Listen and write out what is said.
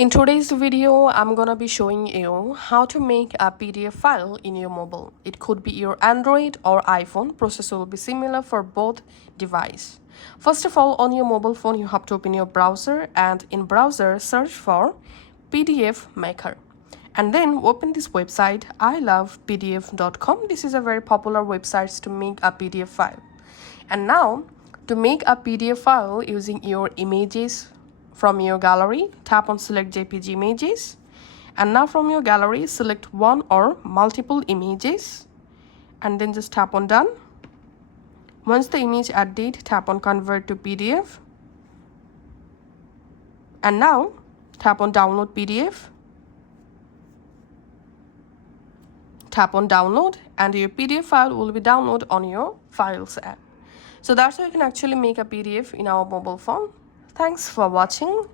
In today's video, I'm gonna be showing you how to make a PDF file in your mobile. It could be your Android or iPhone. Process will be similar for both device. First of all, on your mobile phone, you have to open your browser and in browser, search for PDF Maker. And then open this website, ilovepdf.com. This is a very popular website to make a PDF file. And now, to make a PDF file using your images from your gallery, tap on select JPG images. And now from your gallery, select one or multiple images. And then just tap on done. Once the image added, tap on convert to PDF. And now, tap on download PDF. Tap on download and your PDF file will be downloaded on your Files app. So that's how you can actually make a PDF in our mobile phone. Thanks for watching.